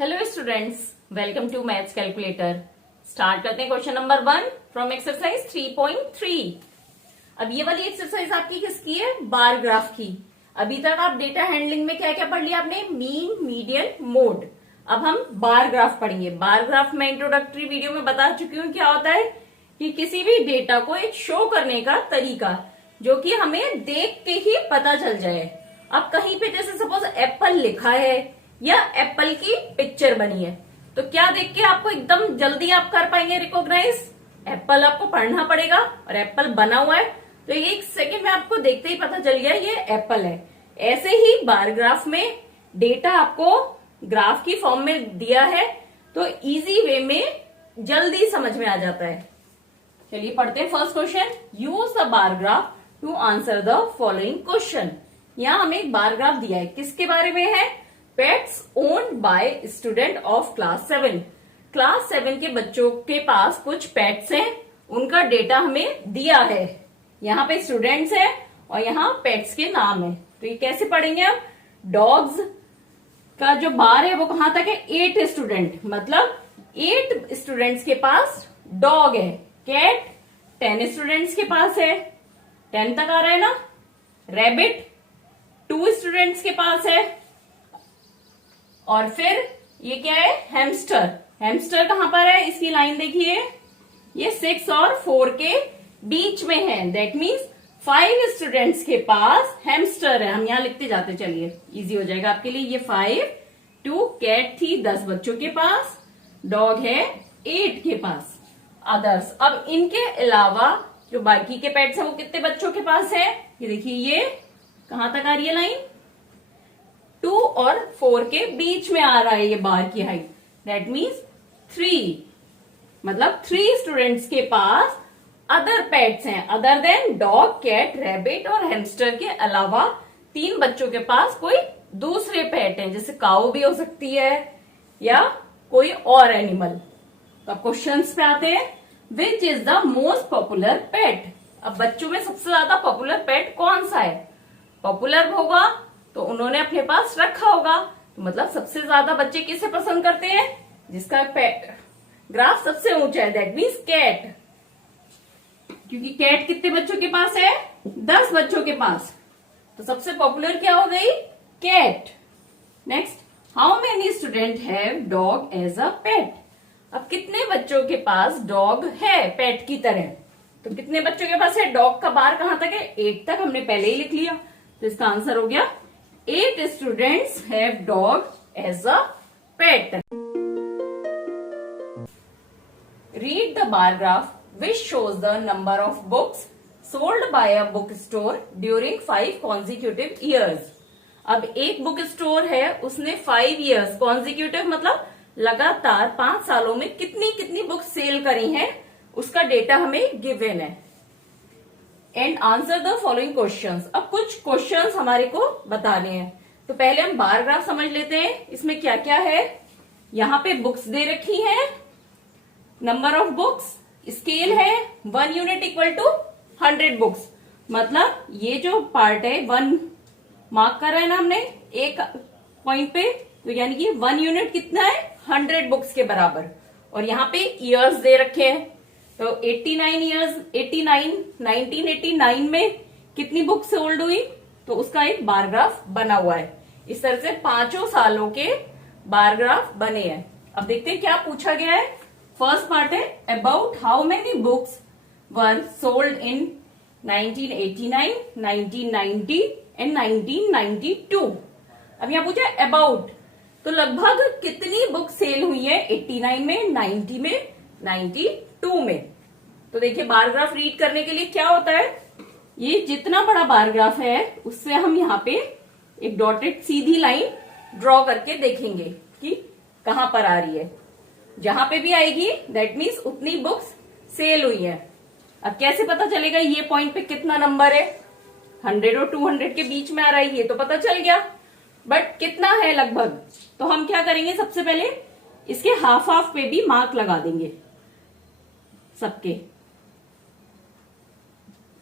Hello students, welcome to maths calculator. Start करते हैं question number 1 from exercise 3.3। अब ये वाली एक्सरसाइज आपकी किसकी है? बार ग्राफ की। अभी तक आप डेटा हैंडलिंग में क्या क्या पढ़ लिया आपने? Mean, median, mode. अब हम बार ग्राफ पढ़ेंगे। बार ग्राफ में इंट्रोडक्टरी वीडियो में बता चुकी हूँ क्या होता है कि किसी भी डेटा को एक शो करने का तरीका जो कि हमें देख के ही पता चल जाए। अब कहीं पे जैसे सपोज एप्पल लिखा है या एप्पल की पिक्चर बनी है, तो क्या देख के आपको एकदम जल्दी आप कर पाएंगे रिकॉग्नाइज? एप्पल आपको पढ़ना पड़ेगा और एप्पल बना हुआ है तो एक सेकेंड में आपको देखते ही पता चल गया ये एप्पल है। ऐसे ही बार ग्राफ में डेटा आपको ग्राफ की फॉर्म में दिया है तो इजी वे में जल्दी समझ में आ जाता है। चलिए पढ़ते हैं first question. Use the bar graph to answer the following question. यहाँ हमें एक बार ग्राफ दिया है, किसके बारे में है? Pets owned by student of class 7। Class 7 के बच्चों के पास कुछ पेट्स हैं, उनका डेटा हमें दिया है। यहाँ पे स्टूडेंट्स है और यहाँ पेट्स के नाम है। तो ये कैसे पढ़ेंगे आप? डॉग्स का जो बार है वो कहां तक है? 8 स्टूडेंट, मतलब 8 स्टूडेंट्स के पास डॉग है। कैट 10 स्टूडेंट्स के पास है, 10 तक आ रहा है ना। रैबिट 2 स्टूडेंट्स के पास है। और फिर ये क्या है? हैमस्टर। हैमस्टर कहां पर है? इसकी लाइन देखिए, ये 6 और 4 के बीच में है। दैट मीन्स 5 स्टूडेंट्स के पास हैमस्टर है। हम यहां लिखते जाते, चलिए इजी हो जाएगा आपके लिए। ये 5 2 कैट थी 10 बच्चों के पास, डॉग है 8 के पास। अदर्स, अब इनके अलावा जो बाकी के पेट्स हैं वो कितने बच्चों के पास है? ये देखिए, ये कहां तक आ रही है लाइन? 2 और 4 के बीच में आ रहा है ये बार की हाइट। दैट मीन्स 3, मतलब 3 स्टूडेंट्स के पास अदर पेट्स हैं, other than dog, cat, rabbit और हैमस्टर के अलावा 3 बच्चों के पास कोई दूसरे पेट हैं, जैसे काऊ भी हो सकती है या कोई और एनिमल। तो अब क्वेश्चंस पे आते हैं। Which is the most popular pet? अब बच्चों में सबसे ज्यादा पॉपुलर पेट कौन सा है? पॉपुलर होगा तो उन्होंने अपने पास रखा होगा, तो मतलब सबसे ज्यादा बच्चे किसे पसंद करते हैं? जिसका पेट ग्राफ सबसे ऊंचा है, दैट मीन्स कैट। क्योंकि कैट कितने बच्चों के पास है? 10 बच्चों के पास, तो सबसे पॉपुलर क्या हो गई? Cat. Next, how many student have dog as a pet? अब कितने बच्चों के पास डॉग है पेट की तरह? तो कितने बच्चों के पास है? डॉग का बार कहां तक है? 8 तक, हमने पहले ही लिख लिया, तो इसका आंसर हो गया 8 students have dog as a pet. Read the bar graph which shows the number of books sold by a bookstore during 5 consecutive years. अब एक बुक स्टोर है, उसने 5 years consecutive मतलब लगातार 5 सालों में कितनी कितनी बुक्स सेल करी हैं, उसका डेटा हमें गिवन है। And answer the following questions. अब कुछ क्वेश्चंस हमारे को बताने हैं, तो पहले हम बार ग्राफ समझ लेते हैं। इसमें क्या क्या है? यहाँ पे बुक्स दे रखी हैं, नंबर ऑफ बुक्स, स्केल है 1 यूनिट इक्वल टू 100 बुक्स, मतलब ये जो पार्ट है 1 मार्क कर रहा है ना हमने एक पॉइंट पे, तो यानी कि 1 यूनिट कितना है? 100 बुक्स के बराबर। और यहाँ पे ईयर्स दे रखे हैं, तो 89 ईयर्स, 1989 में कितनी बुक सोल्ड हुई, तो उसका एक बार ग्राफ बना हुआ है। इस तरह से 5 सालों के बार ग्राफ बने हैं। अब देखते हैं क्या पूछा गया है। फर्स्ट पार्ट है about how many books were sold in 1989, 1990 and 1992। अब यहाँ पूछा अबाउट, तो लगभग कितनी बुक सेल हुई है 89 में, 90 में, 92 में। तो देखिए बार ग्राफ रीड करने के लिए क्या होता है, ये जितना बड़ा बार ग्राफ है उससे हम यहाँ पे एक डॉटेड सीधी लाइन ड्रॉ करके देखेंगे कि कहां पर आ रही है। जहां पे भी आएगी दैट मीन्स उतनी बुक्स सेल हुई है। अब कैसे पता चलेगा ये पॉइंट पे कितना नंबर है? 100 और 200 के बीच में आ रहा है, ये तो पता चल गया, बट कितना है लगभग? तो हम क्या करेंगे, सबसे पहले इसके हाफ हाफ पे भी मार्क लगा देंगे सबके।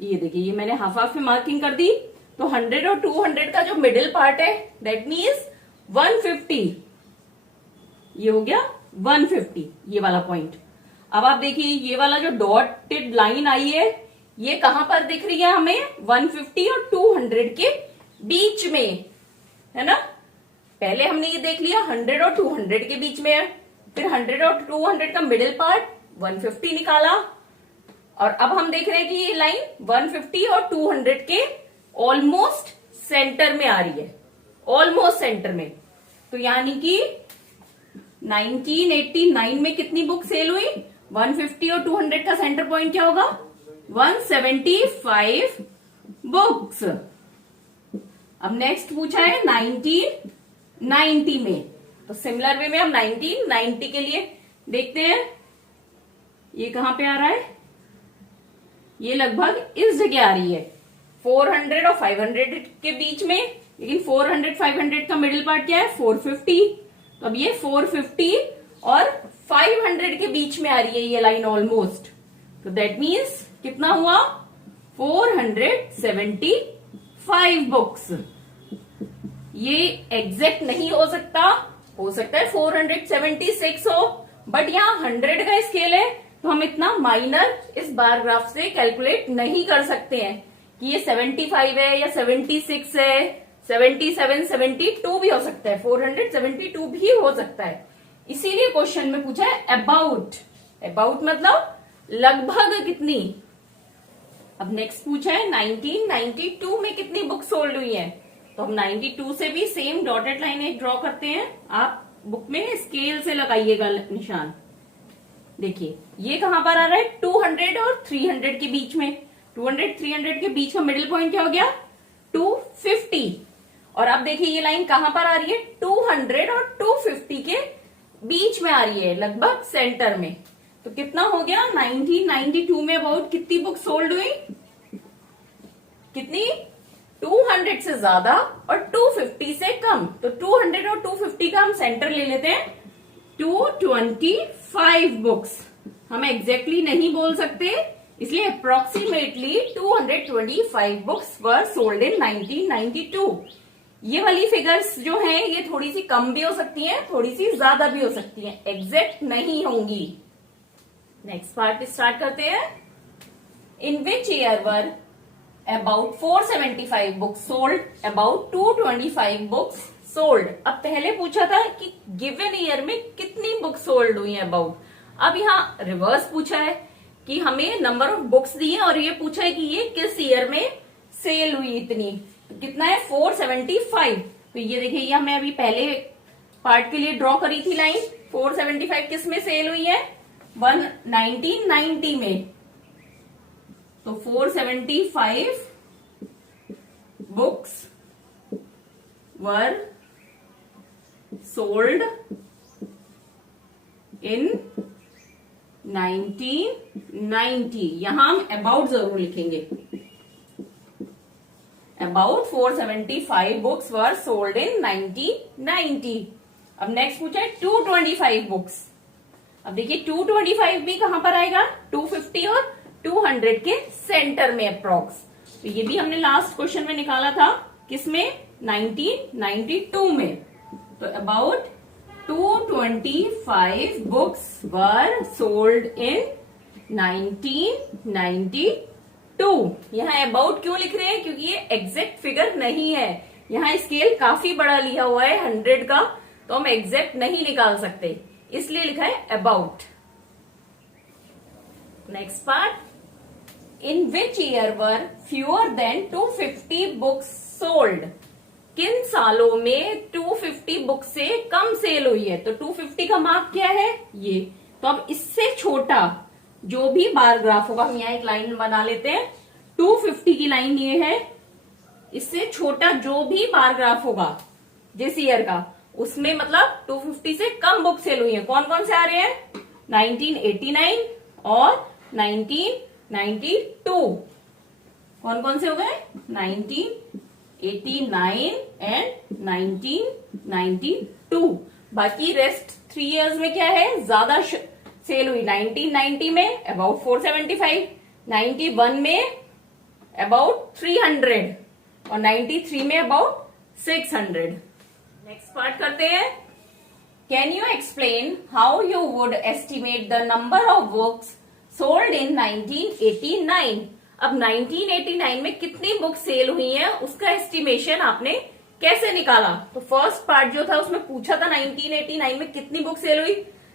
ये देखिए, ये मैंने हाफ हाफ पे मार्किंग कर दी, तो 100 और 200 का जो मिडिल पार्ट है दैट मीन्स 150। ये हो गया 150, ये वाला पॉइंट। अब आप देखिए ये वाला जो डॉटेड लाइन आई है ये कहां पर दिख रही है हमें, 150 और 200 के बीच में, है ना। पहले हमने ये देख लिया 100 और 200 के बीच में है, फिर 100 और 200 का मिडिल पार्ट 150 निकाला, और अब हम देख रहे हैं कि ये लाइन 150 और 200 के ऑलमोस्ट सेंटर में आ रही है, ऑलमोस्ट सेंटर में। तो यानी कि 1989 में कितनी बुक सेल हुई, 150 और 200 का सेंटर पॉइंट क्या होगा, 175 बुक्स। अब नेक्स्ट पूछा है 1990 में, तो सिमिलर वे में हम 1990 के लिए देखते हैं। ये कहां पे आ रहा है, ये लगभग इस जगह आ रही है 400 और 500 के बीच में, लेकिन 400 500 का मिडिल पार्ट क्या है 450। तो अब ये 450 और 500 के बीच में आ रही है ये लाइन ऑलमोस्ट, तो दैट मीन्स कितना हुआ 475 बुक्स। ये एग्जैक्ट नहीं हो सकता है 476 हो, बट यहाँ 100 का स्केल है तो हम इतना माइनर इस बार ग्राफ से कैलकुलेट नहीं कर सकते हैं कि ये 75 है या 76 है, 77 72 भी हो सकता है, 472 भी हो सकता है। इसीलिए क्वेश्चन में पूछा है अबाउट, अबाउट मतलब लगभग कितनी। अब नेक्स्ट पूछा है 1992 में कितनी बुक सोल्ड हुई है, तो हम 92 से भी सेम डॉटेड लाइन एक ड्रॉ करते हैं। आप बुक में स्केल से लगाइएगा निशान। देखिए ये कहां पर आ रहा है 200 और 300 के बीच में, 200 300 के बीच का मिडिल पॉइंट क्या हो गया 250। और अब देखिए ये लाइन कहां पर आ रही है 200 और 250 के बीच में आ रही है, लगभग सेंटर में। तो कितना हो गया 1992 में अबाउट कितनी बुक सोल्ड हुई, कितनी 200 से ज्यादा और 250 से कम। तो 200 और 250 का हम सेंटर ले लेते हैं 225 बुक्स। हम एग्जैक्टली नहीं बोल सकते, इसलिए approximately 225 books were sold in 1992। ये वाली फिगर्स जो हैं ये थोड़ी सी कम भी हो सकती हैं, थोड़ी सी ज्यादा भी हो सकती हैं, एग्जैक्ट नहीं होंगी। नेक्स्ट पार्ट स्टार्ट करते हैं। In which year were about 475 books sold, about 225 books sold. अब पहले पूछा था कि गिवन ईयर में कितनी बुक्स सोल्ड हुई हैं अबाउट। अब यहाँ रिवर्स पूछा है कि हमें नंबर ऑफ बुक्स दी है और ये पूछा है कि ये किस ईयर में सेल हुई इतनी, तो कितना है 475। तो ये देखिए ये हमें अभी पहले पार्ट के लिए ड्रॉ करी थी लाइन, 475 किस में सेल हुई है 1990 में। तो 475 बुक्स वर सोल्ड इन 1990। यहां हम अबाउट जरूर लिखेंगे, about 475 books were sold in 1990। अब नेक्स्ट पूछा है 225 बुक्स। अब देखिए 225 भी कहां पर आएगा 250 और 200 के सेंटर में अप्रॉक्स। तो ये भी हमने लास्ट क्वेश्चन में निकाला था, किसमें 1992 में। तो about 225 books were sold in 1992। यहाँ अबाउट क्यों लिख रहे हैं, क्योंकि ये एग्जैक्ट फिगर नहीं है, यहाँ स्केल काफी बड़ा लिया हुआ है 100 का, तो हम एग्जैक्ट नहीं निकाल सकते, इसलिए लिखा है about. Next part, in which year were fewer than 250 books sold. किन सालों में 250 बुक से कम सेल हुई है। तो 250 का मार्क क्या है ये, तो अब इससे छोटा जो भी बार ग्राफ होगा, हम यहाँ एक लाइन बना लेते हैं, 250 की लाइन ये है, इससे छोटा जो भी बार ग्राफ होगा जिस ईयर का, उसमें मतलब 250 से कम बुक सेल हुई है। कौन कौन से आ रहे हैं 1989 और 1992। कौन कौन से हो गए 1989 एंड 1992। बाकी रेस्ट 3 इयर्स में क्या है, ज्यादा सेल हुई 1990 में अबाउट 475, 91 में अबाउट 300 और 93 में अबाउट 600। नेक्स्ट पार्ट करते हैं, can you explain how you would estimate the number of books sold in 1989? अब 1989 में कितनी बुक सेल हुई है उसका एस्टिमेशन आपने कैसे निकाला? तो फर्स्ट पार्ट जो था उसमें पूछा था 1989 में कितनी बुक सेल हुई,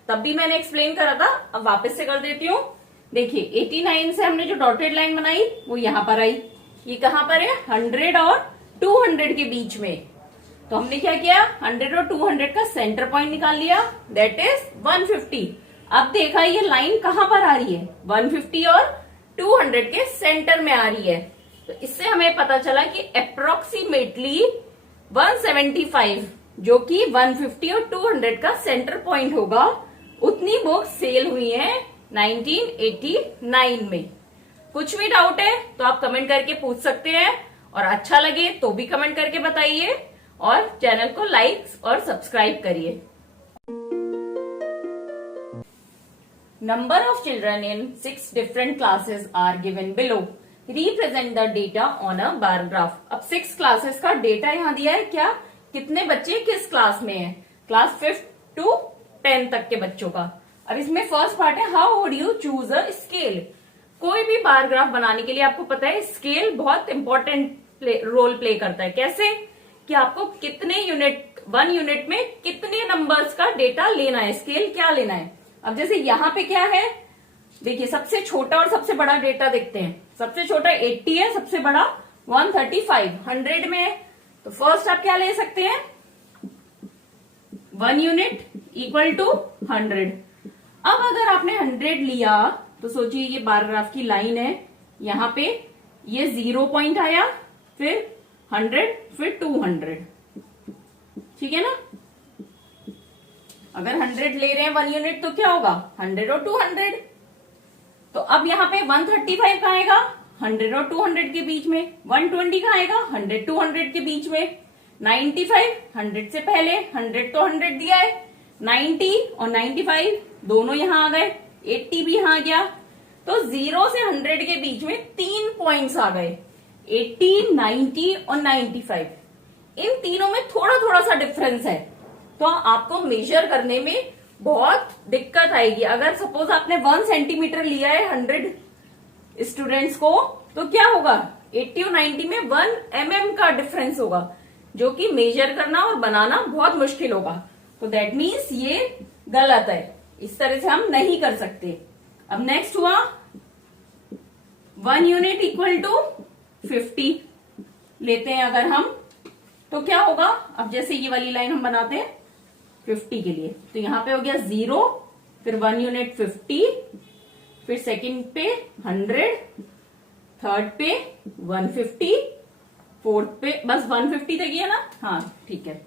तब भी मैंने एक्सप्लेन करा था। अब वापस से कर देती हूँ। देखिए 89 से हमने जो डॉटेड लाइन बनाई वो यहां पर आई, ये कहां पर है? 100 और 200 के बीच में। तो हमने क्या किया? 100 और 200 का सेंटर पॉइंट निकाल लिया, दैट इज 150। अब देखा ये लाइन कहां पर आ रही है? 150 और 200 के सेंटर में आ रही है। तो इससे हमें पता चला कि अप्रोक्सीमेटली 175, जो कि 150 और 200 का सेंटर पॉइंट होगा, उतनी बुक्स सेल हुई है 1989 में। कुछ भी डाउट है तो आप कमेंट करके पूछ सकते हैं, और अच्छा लगे तो भी कमेंट करके बताइए, और चैनल को लाइक और सब्सक्राइब करिए। Number of children in 6 different classes are given below, represent the data on a bar graph. अब 6 क्लासेस का डेटा यहां दिया है, क्या कितने बच्चे किस क्लास में है? क्लास 5 to 10 तक के बच्चों का। अब इसमें फर्स्ट पार्ट है, how would you choose a scale. कोई भी बार ग्राफ बनाने के लिए आपको पता है स्केल बहुत इंपॉर्टेंट रोल प्ले करता है। कैसे? कि आपको कितने यूनिट, 1 यूनिट में कितने नंबर्स का डेटा लेना है, स्केल क्या लेना है। अब जैसे यहां पे क्या है, देखिए सबसे छोटा और सबसे बड़ा डेटा देखते हैं। सबसे छोटा 80 है, सबसे बड़ा 135 100 में है। तो फर्स्ट आप क्या ले सकते हैं? 1 यूनिट इक्वल टू 100। अब अगर आपने 100 लिया तो सोचिए ये बार ग्राफ की लाइन है, यहां पे ये 0 पॉइंट आया, फिर 100, फिर 200, ठीक है ना। अगर 100 ले रहे हैं 1 यूनिट तो क्या होगा? 100 और 200। तो अब यहाँ पे 135 कहाँ आएगा? 100 और 200 के बीच में। 120 कहाँ आएगा? 100 200 के बीच में। 95 100 से पहले, 100 तो 100 दिया है, 90 और 95 दोनों यहां आ गए, 80 भी यहां आ गया। तो 0 से 100 के बीच में 3 पॉइंट्स आ गए, 80, 90 और 95। इन तीनों में थोड़ा थोड़ा सा डिफरेंस है, तो आपको मेजर करने में बहुत दिक्कत आएगी। अगर सपोज आपने 1 सेंटीमीटर लिया है 100 स्टूडेंट्स को, तो क्या होगा? 80 और 90 में 1 mm का डिफरेंस होगा, जो कि मेजर करना और बनाना बहुत मुश्किल होगा। तो दैट मीन्स ये गलत है, इस तरह से हम नहीं कर सकते। अब नेक्स्ट हुआ 1 यूनिट इक्वल टू 50 लेते हैं अगर हम, तो क्या होगा? अब जैसे ये वाली लाइन हम बनाते हैं 50 के लिए, तो यहां पे हो गया 0, फिर 1 यूनिट 50, फिर सेकंड पे 100, थर्ड पे 150, फोर्थ पे बस 150 तक ही है ना। हाँ ठीक है,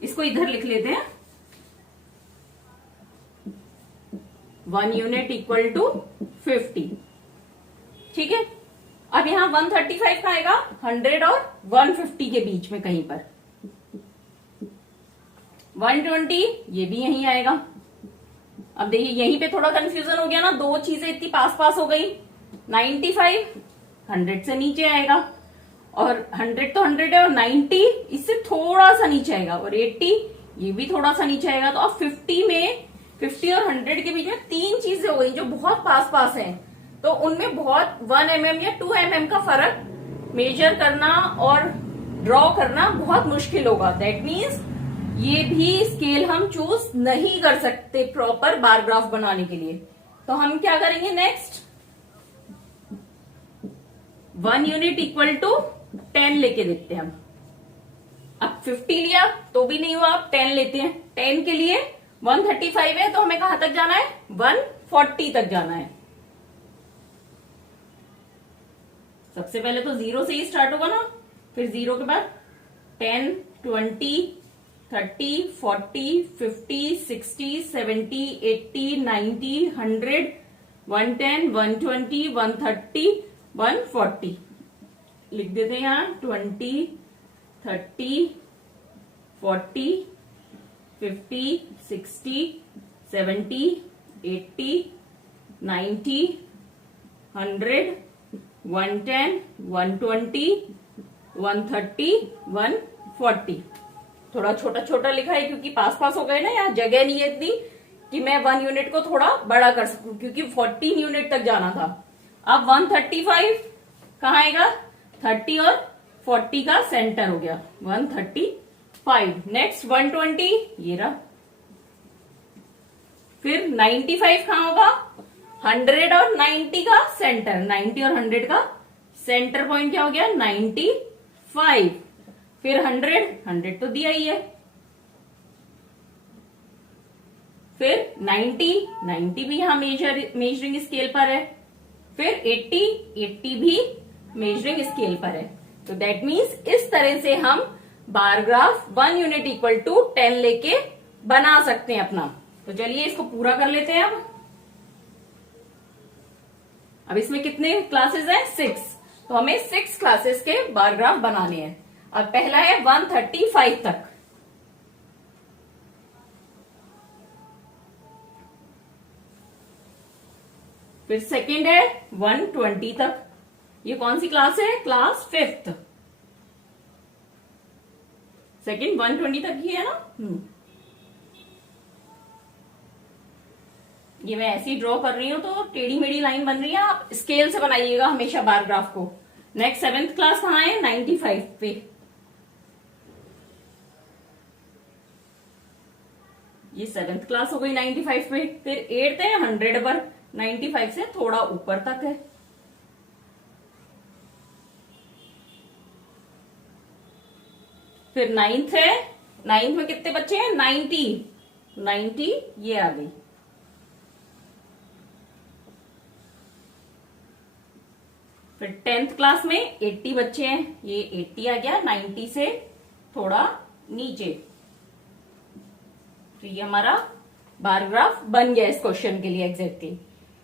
इसको इधर लिख लेते हैं, 1 यूनिट इक्वल टू 50, ठीक है। अब यहां 135 का आएगा 100 और 150 के बीच में कहीं पर। 120 ये भी यहीं आएगा। अब देखिए यहीं पे थोड़ा कंफ्यूजन हो गया ना, दो चीजें इतनी पास पास हो गई। 95 100 से नीचे आएगा, और 100 तो 100 है, और 90 इससे थोड़ा सा नीचे आएगा, और 80 ये भी थोड़ा सा नीचे आएगा। तो अब 50 और 100 के बीच में 3 चीजें हो गई जो बहुत पास पास हैं, तो उनमें बहुत 1 mm या 2 mm का फर्क मेजर करना और ड्रॉ करना बहुत मुश्किल होगा। दैट मीन्स ये भी स्केल हम चूज नहीं कर सकते प्रॉपर बार ग्राफ बनाने के लिए। तो हम क्या करेंगे नेक्स्ट? 1 यूनिट इक्वल टू 10 लेके देखते हैं हम। अब 50 लिया तो भी नहीं हुआ, अब 10 लेते हैं। 10 के लिए 135 है, तो हमें कहां तक जाना है? 140 तक जाना है। सबसे पहले तो 0 से ही स्टार्ट होगा ना, फिर 0 के बाद 10, 20, 30, 40, 50, 60, 70, 80, 90, 100, 110, 120, 130, 140 लिख देते हैं यहां। 20, 30, 40, 50, 60, 70, 80, 90, 100, 110, 120, 130, 140। थोड़ा छोटा छोटा लिखा है क्योंकि पास पास हो गए ना, यहाँ जगह नहीं है इतनी कि मैं 1 यूनिट को थोड़ा बड़ा कर सकूं, क्योंकि 14 यूनिट तक जाना था। अब 135 कहाँ आएगा, 30 और 40 का सेंटर हो गया 135। नेक्स्ट 120 ये रहा। फिर 95 कहाँ होगा, 100 और 90 का सेंटर, 90 और 100 का सेंटर पॉइंट क्या हो गया 95। फिर 100 तो दिया ही है। फिर 90 भी यहां मेजरिंग स्केल पर है। फिर 80 भी मेजरिंग स्केल पर है। तो दैट मीन्स इस तरह से हम bar graph 1 unit equal to 10 लेके बना सकते हैं अपना। तो चलिए इसको पूरा कर लेते हैं। अब इसमें कितने क्लासेस हैं, 6। तो हमें 6 क्लासेस के बार ग्राफ बनाने हैं। अब पहला है 135 तक। फिर सेकंड है 120 तक। ये कौन सी क्लास है, क्लास 5th। सेकंड 120 तक ही है ना। ये मैं ऐसे ही ड्रॉ कर रही हूं तो टेढ़ी मेढ़ी लाइन बन रही है, आप स्केल से बनाइएगा हमेशा बार ग्राफ को। नेक्स्ट 7th क्लास कहाँ है, 95 पे। ये 7th क्लास हो गई 95 पे। फिर 8th है 100 पर, 95 से थोड़ा ऊपर तक है। फिर 9th है, 9th में कितने बच्चे हैं, 90 ये आ गई। फिर 10th क्लास में 80 बच्चे हैं, ये 80 आ गया 90 से थोड़ा नीचे। तो ये हमारा बार ग्राफ बन गया इस क्वेश्चन के लिए एग्जैक्टली।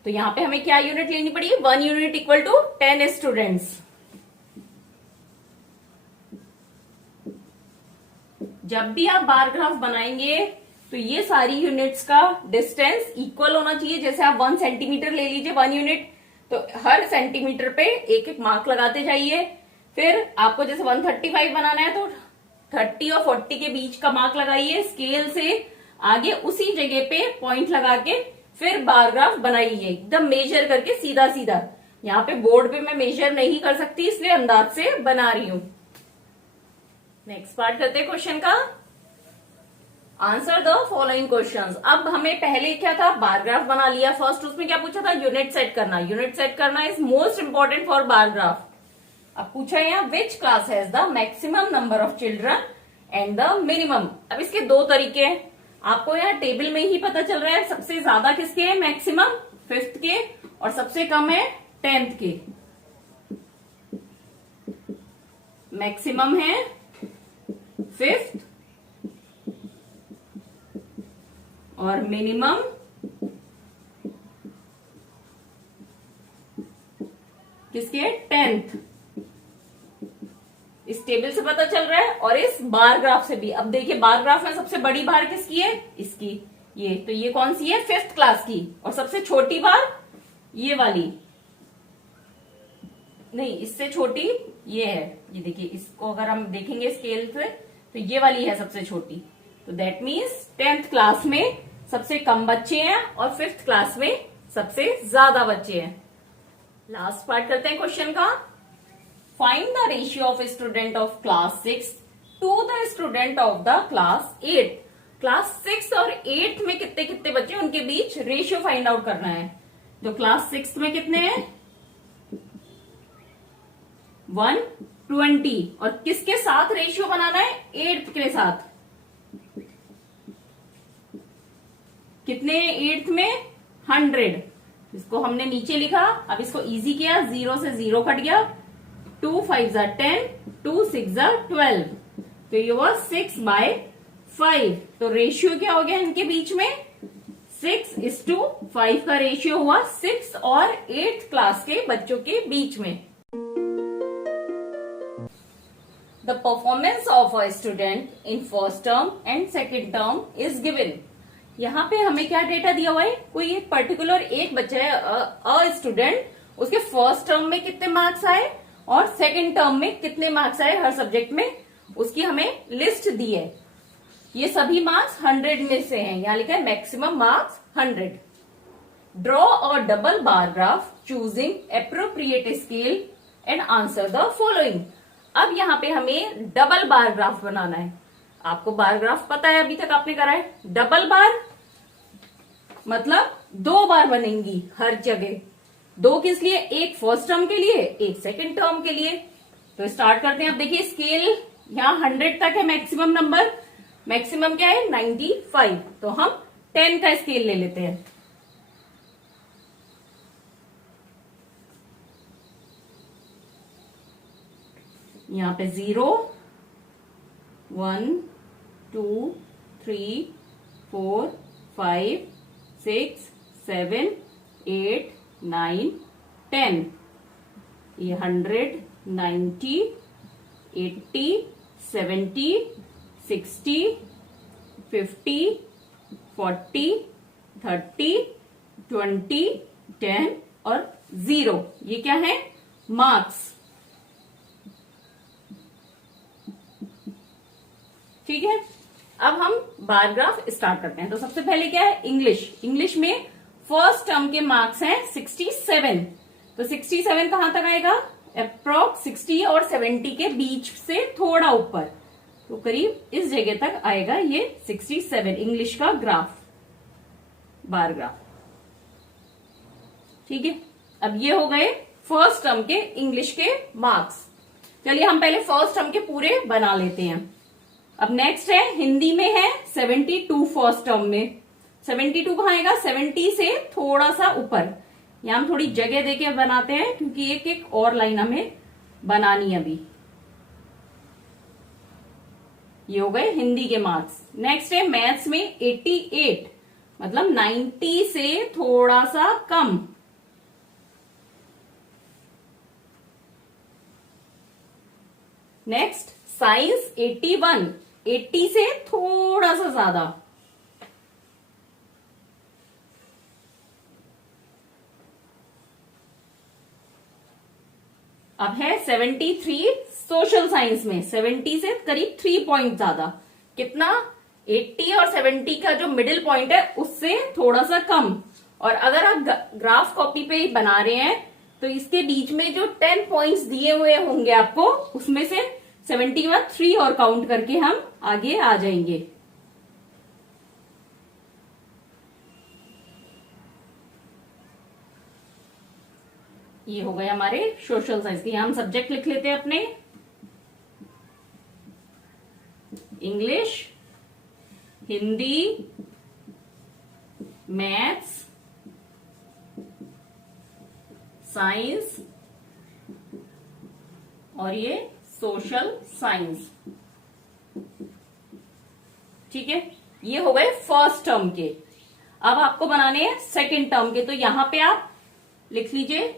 तो यहां पे हमें क्या यूनिट लेनी पड़ी, 1 यूनिट इक्वल टू 10 स्टूडेंट्स। जब भी आप बार ग्राफ बनाएंगे तो ये सारी यूनिट्स का डिस्टेंस इक्वल होना चाहिए। जैसे आप 1 सेंटीमीटर ले लीजिए 1 यूनिट, तो हर सेंटीमीटर पे एक एक मार्क लगाते जाइए। फिर आपको जैसे 135 बनाना है तो 30 और 40 के बीच का मार्क लगाइए स्केल से आगे, उसी जगह पे पॉइंट लगा के फिर बार ग्राफ बनाइए एकदम मेजर करके सीधा सीधा। यहाँ पे बोर्ड पे मैं मेजर नहीं कर सकती इसलिए अंदाज से बना रही हूं। नेक्स्ट पार्ट करते हैं क्वेश्चन का। Answer the following questions. अब हमें पहले क्या था, बार ग्राफ बना लिया फर्स्ट, उसमें क्या पूछा था, यूनिट सेट करना। यूनिट सेट करना is most important for bar graph. अब पूछा है यहाँ which class has the maximum number of children and the minimum. अब इसके दो तरीके हैं, आपको यहाँ टेबल में ही पता चल रहा है। सबसे ज्यादा किसके है, मैक्सिमम 5th के, और सबसे कम है 10th के। मैक्सिमम है 5th और मिनिमम किसके, 10th। इस टेबल से पता चल रहा है और इस बार ग्राफ से भी। अब देखिए बार ग्राफ में सबसे बड़ी बार किसकी है, इसकी, ये। तो ये कौन सी है, 5th क्लास की। और सबसे छोटी बार ये वाली, नहीं इससे छोटी ये है। ये देखिए, इसको अगर हम देखेंगे स्केल से तो ये वाली है सबसे छोटी। तो दैट मीन्स 10th क्लास में सबसे कम बच्चे हैं और 5th क्लास में सबसे ज्यादा बच्चे हैं। लास्ट पार्ट करते हैं क्वेश्चन का। Find the ratio of student of class 6 to the student of the class 8। Class 6 और 8 में कितने कितने बच्चे, उनके बीच रेशियो फाइंड आउट करना है। तो क्लास 6 में कितने हैं, 120। और किसके साथ रेशियो बनाना है, 8th के साथ। कितने 8th में, 100। इसको हमने नीचे लिखा। अब इसको इजी किया, 0 से 0 कट गया, 2 5 10, 2 6 12। तो ये हुआ 6/5। तो रेशियो क्या हो गया इनके बीच में, 6:5 का रेशियो हुआ 6 और 8th क्लास के बच्चों के बीच में। The performance of a student in first term and second term is given. यहाँ पे हमें क्या डेटा दिया हुआ है, कोई एक पर्टिकुलर एक बच्चा है अ स्टूडेंट, उसके फर्स्ट टर्म में कितने मार्क्स आए और सेकंड टर्म में कितने मार्क्स आए हर सब्जेक्ट में, उसकी हमें लिस्ट दी है। ये सभी मार्क्स 100 में से हैं, यहां लिखा है maximum marks 100। Draw a double bar graph choosing appropriate scale and answer the following. अब यहां पे हमें डबल बार ग्राफ बनाना है। आपको बार ग्राफ पता है, अभी तक आपने करा है। डबल बार मतलब 2 बार बनेंगी हर जगह। 2 किस लिए? एक फर्स्ट टर्म के लिए, एक सेकंड टर्म के लिए। तो स्टार्ट करते हैं। अब देखिए स्केल यहां 100 तक है मैक्सिमम नंबर। मैक्सिमम क्या है? 95। तो हम 10 का स्केल ले लेते हैं। यहां पे 0 1 2 3 4 5 6 7 8 9 10। ये 100 90 80 70 60 50 40 30 20 10 और 0। ये क्या है? मार्क्स। ठीक है, अब हम बार ग्राफ स्टार्ट करते हैं। तो सबसे पहले क्या है? इंग्लिश। इंग्लिश में फर्स्ट टर्म के मार्क्स हैं 67। तो 67 कहां तक आएगा? अप्रोक्स 60 और 70 के बीच से थोड़ा ऊपर, तो करीब इस जगह तक आएगा ये 67 इंग्लिश का ग्राफ, बार ग्राफ। ठीक है, अब ये हो गए फर्स्ट टर्म के इंग्लिश के मार्क्स। चलिए हम पहले फर्स्ट टर्म के पूरे बना लेते हैं। अब नेक्स्ट है हिंदी में है 72 फर्स्ट टर्म में। 72 कहां आएगा? 70 से थोड़ा सा ऊपर। यहां हम थोड़ी जगह देके बनाते हैं क्योंकि एक एक और लाइन हमें बनानी है अभी। ये हो गए हिंदी के मार्क्स। नेक्स्ट है मैथ्स में 88, मतलब 90 से थोड़ा सा कम। नेक्स्ट साइंस 81, 80 से थोड़ा सा ज्यादा। अब है 73 सोशल साइंस में, 70 से करीब 3 पॉइंट ज्यादा। कितना? 80 और 70 का जो मिडिल पॉइंट है उससे थोड़ा सा कम। और अगर आप ग्राफ कॉपी पे बना रहे हैं तो इसके बीच में जो 10 पॉइंट्स दिए हुए होंगे आपको, उसमें से 70 के बाद 3 और काउंट करके हम आगे आ जाएंगे। ये हो गए हमारे सोशल साइंस के। यहां हम सब्जेक्ट लिख लेते हैं अपने। इंग्लिश, हिंदी, मैथ्स, साइंस और ये सोशल साइंस। ठीक है, ये हो गए फर्स्ट टर्म के। अब आपको बनाने हैं सेकंड टर्म के। तो यहां पे आप लिख लीजिए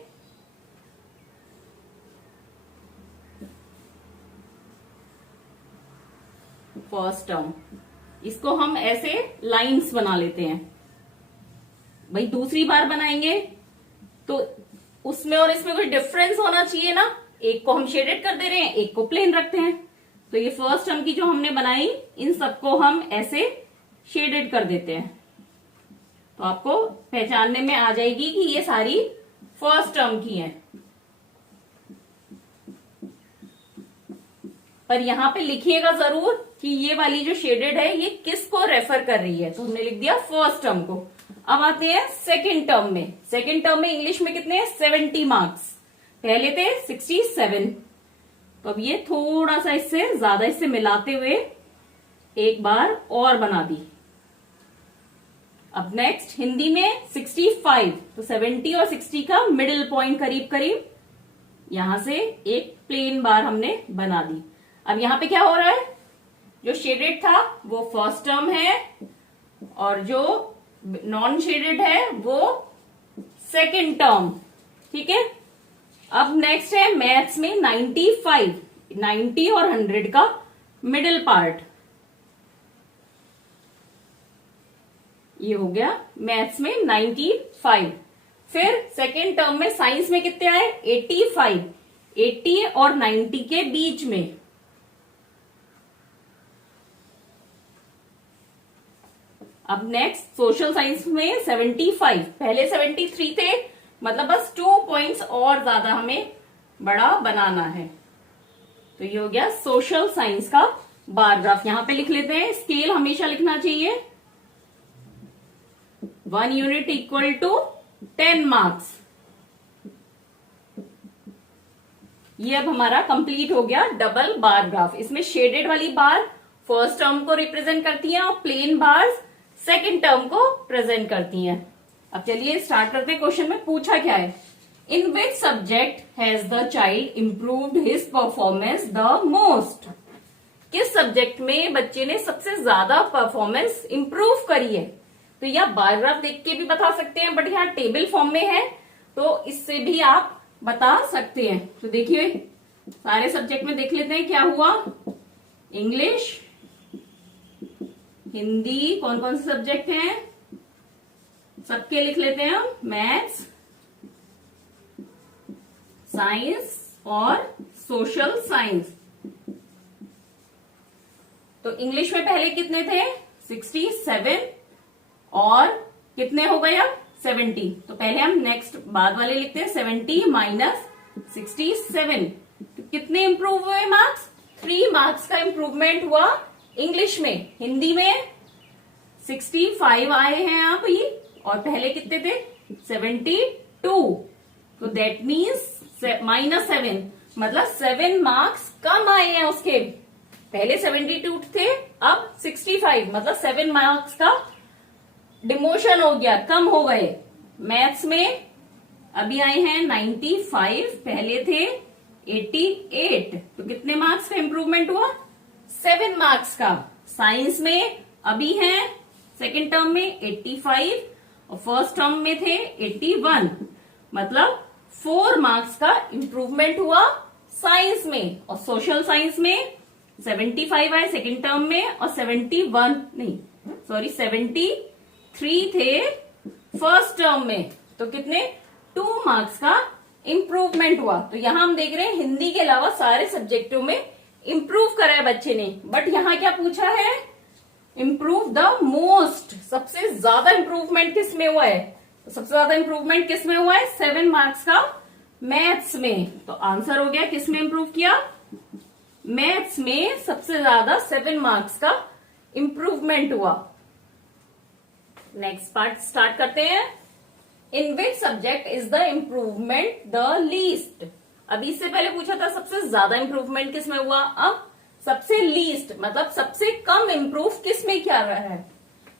फर्स्ट टर्म। इसको हम ऐसे लाइंस बना लेते हैं। भाई दूसरी बार बनाएंगे तो उसमें और इसमें कोई डिफरेंस होना चाहिए ना। एक को हम शेडेड कर दे रहे हैं, एक को प्लेन रखते हैं। तो ये फर्स्ट टर्म की जो हमने बनाई, इन सबको हम ऐसे शेडेड कर देते हैं। तो आपको पहचानने में आ जाएगी कि ये सारी फर्स्ट टर्म की हैं। पर यहां पे लिखिएगा जरूर कि ये वाली जो शेडेड है ये किसको रेफर कर रही है। तो हमने लिख दिया फर्स्ट टर्म को। अब आते हैं सेकंड टर्म में। सेकंड टर्म में इंग्लिश में कितने हैं? 70 मार्क्स। पहले थे 67। तो अब ये थोड़ा सा इससे ज्यादा, इससे मिलाते हुए एक बार और बना दी। अब नेक्स्ट हिंदी में 65। तो 70 और 60 का मिडिल पॉइंट करीब करीब यहां से एक प्लेन बार हमने बना दी। अब यहां पे क्या हो रहा है? जो शेडेड था वो फर्स्ट टर्म है और जो नॉन शेडेड है वो सेकंड टर्म। ठीक है, अब नेक्स्ट है मैथ्स में 95, 90 और 100 का मिडिल पार्ट। ये हो गया मैथ्स में 95। फिर सेकेंड टर्म में साइंस में कितने आए? 85, 80 और 90 के बीच में। अब नेक्स्ट सोशल साइंस में 75, पहले 73 थे, मतलब बस 2 पॉइंट्स और ज्यादा हमें बड़ा बनाना है। तो ये हो गया सोशल साइंस का बार ग्राफ। यहां पे लिख लेते हैं, स्केल हमेशा लिखना चाहिए, 1 यूनिट इक्वल टू 10 मार्क्स। ये अब हमारा कंप्लीट हो गया डबल बार ग्राफ। इसमें शेडेड वाली बार फर्स्ट टर्म को रिप्रेजेंट करती हैं और प्लेन बार्स सेकेंड टर्म को प्रेजेंट करती हैं। अब चलिए स्टार्ट करते हैं। क्वेश्चन में पूछा क्या है, in which subject has the child improved his performance the most. किस सब्जेक्ट में बच्चे ने सबसे ज्यादा परफॉर्मेंस इंप्रूव करी है। तो यह बार ग्राफ देख के भी बता सकते हैं, बट यहाँ टेबल फॉर्म में है तो इससे भी आप बता सकते हैं। तो देखिए सारे सब्जेक्ट में देख लेते हैं क्या हुआ। इंग्लिश, हिंदी, कौन कौन से सब्जेक्ट हैं सबके लिख लेते हैं हम, मैथ्स, साइंस और सोशल साइंस। तो इंग्लिश में पहले कितने थे 67 और कितने हो गए अब 70। तो पहले हम नेक्स्ट बाद वाले लिखते हैं 70 माइनस 67। तो कितने इंप्रूव हुए मार्क्स, 3 मार्क्स का इंप्रूवमेंट हुआ इंग्लिश में। हिंदी में 65 आए हैं आप ये, और पहले कितने थे 72। तो दैट मीन्स -7, मतलब 7 मार्क्स कम आए हैं उसके। पहले 72 थे, अब 65, मतलब 7 मार्क्स का डिमोशन हो गया, कम हो गए। मैथ्स में अभी आए हैं 95, पहले थे 88। तो कितने मार्क्स का इंप्रूवमेंट हुआ, 7 मार्क्स का। साइंस में अभी हैं सेकेंड टर्म में 85 और फर्स्ट टर्म में थे 81, मतलब 4 मार्क्स का इंप्रूवमेंट हुआ साइंस में। और सोशल साइंस में 75 आए सेकेंड टर्म में और 73 थे फर्स्ट टर्म में। तो कितने 2 मार्क्स का इंप्रूवमेंट हुआ। तो यहां हम देख रहे हैं हिंदी के अलावा सारे सब्जेक्टों में इंप्रूव करा है बच्चे ने। बट यहां क्या पूछा है, इंप्रूव द मोस्ट, सबसे ज्यादा इंप्रूवमेंट किस में हुआ है। तो सबसे ज्यादा इंप्रूवमेंट किस में हुआ है, 7 मार्क्स का मैथ्स में। तो आंसर हो गया किस में इंप्रूव किया, मैथ्स में सबसे ज्यादा 7 मार्क्स का इंप्रूवमेंट हुआ। नेक्स्ट पार्ट स्टार्ट करते हैं। In which subject is the improvement the least. अभी इससे पहले पूछा था सबसे ज्यादा इंप्रूवमेंट किस में हुआ, अब सबसे लीस्ट मतलब सबसे कम इंप्रूव किस में क्या रहा है।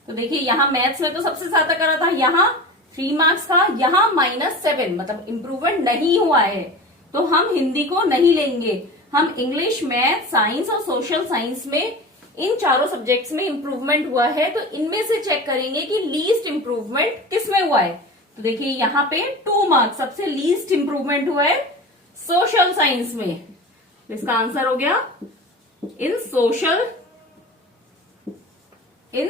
तो देखिए यहां मैथ्स में तो सबसे ज्यादा करा था, यहां 3 मार्क्स का, यहां -7, मतलब इंप्रूवमेंट नहीं हुआ है। तो हम हिंदी को नहीं लेंगे, हम इंग्लिश, मैथ, साइंस और सोशल साइंस में इन चारों सब्जेक्ट्स में इंप्रूवमेंट हुआ है। तो इनमें से चेक करेंगे कि लीस्ट इंप्रूवमेंट किस में हुआ है। तो देखिए यहाँ पे 2 मार्क्स सबसे लीस्ट इंप्रूवमेंट हुआ है सोशल साइंस में। तो इसका आंसर हो गया in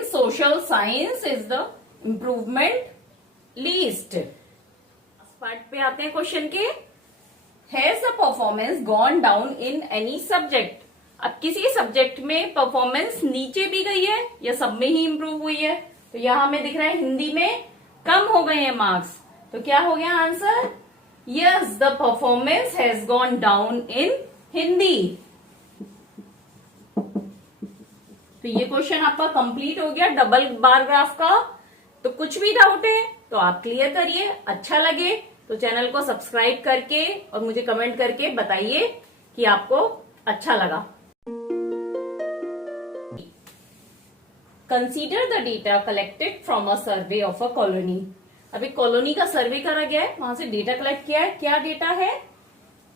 social science is the improvement least. Part पे आते हैं क्वेश्चन के, has the performance gone down in any subject. अब किसी सब्जेक्ट में परफॉर्मेंस नीचे भी गई है या सब में ही इंप्रूव हुई है। तो यहां हमें दिख रहा है हिंदी में कम हो गए हैं मार्क्स। तो क्या हो गया answer, yes the performance has gone down इन हिंदी। तो ये क्वेश्चन आपका कंप्लीट हो गया डबल बार ग्राफ का। तो कुछ भी डाउट है तो आप क्लियर करिए। अच्छा लगे तो चैनल को सब्सक्राइब करके और मुझे कमेंट करके बताइए कि आपको अच्छा लगा। Consider the data collected from a survey of a colony. अभी कॉलोनी का सर्वे करा गया है, वहां से डेटा कलेक्ट किया है। क्या डेटा है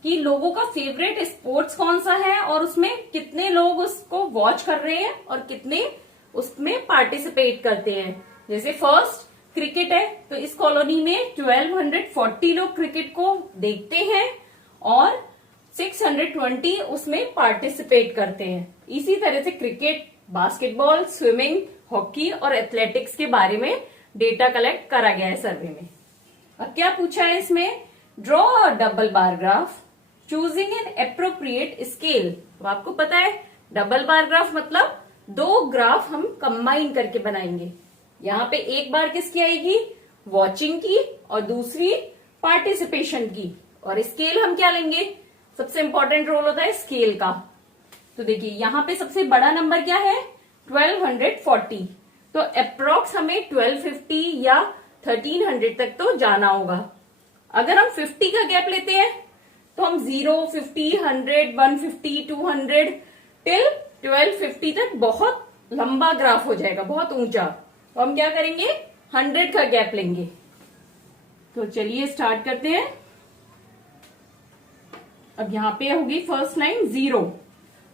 कि लोगों का फेवरेट स्पोर्ट्स कौन सा है और उसमें कितने लोग उसको वॉच कर रहे हैं और कितने उसमें पार्टिसिपेट करते हैं। जैसे फर्स्ट क्रिकेट है, तो इस कॉलोनी में 1240 लोग क्रिकेट को देखते हैं और 620 उसमें पार्टिसिपेट करते हैं। इसी तरह से क्रिकेट, बास्केटबॉल, स्विमिंग, हॉकी और एथलेटिक्स के बारे में डेटा कलेक्ट करा गया है सर्वे में। अब क्या पूछा है इसमें, draw a double bar graph choosing N appropriate scale. तो आपको पता है डबल बार ग्राफ मतलब 2 ग्राफ हम कंबाइन करके बनाएंगे। यहाँ पे एक बार किसकी आएगी, वॉचिंग की, और दूसरी पार्टिसिपेशन की। और स्केल हम क्या लेंगे, सबसे इंपॉर्टेंट रोल होता है स्केल का। तो देखिए यहाँ पे सबसे बड़ा नंबर क्या है, 1240। तो अप्रोक्स हमें 1250 या 1300 तक तो जाना होगा। अगर हम 50 का गैप लेते हैं तो हम 0, 50, 100, 150, 200 टिल 1250 तक बहुत लंबा ग्राफ हो जाएगा, बहुत ऊंचा। तो हम क्या करेंगे, 100 का गैप लेंगे। तो चलिए स्टार्ट करते हैं। अब यहां पे होगी फर्स्ट लाइन 0।